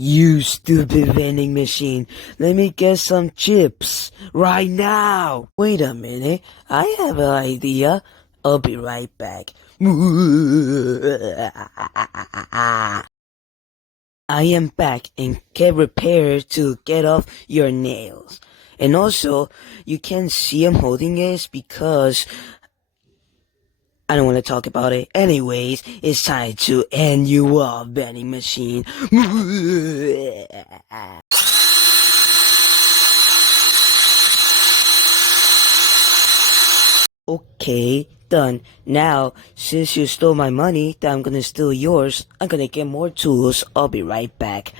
You stupid vending machine. Let me get some chips. Right now. Wait a minute. I have an idea. I'll be right back. I am back and get prepared to get off your nails. And also, you can see I'm holding this because I don't want to talk about it. Anyways, it's time to end you off, vending machine. Okay, done. Now, since you stole my money, that I'm gonna steal yours, I'm gonna get more tools. I'll be right back.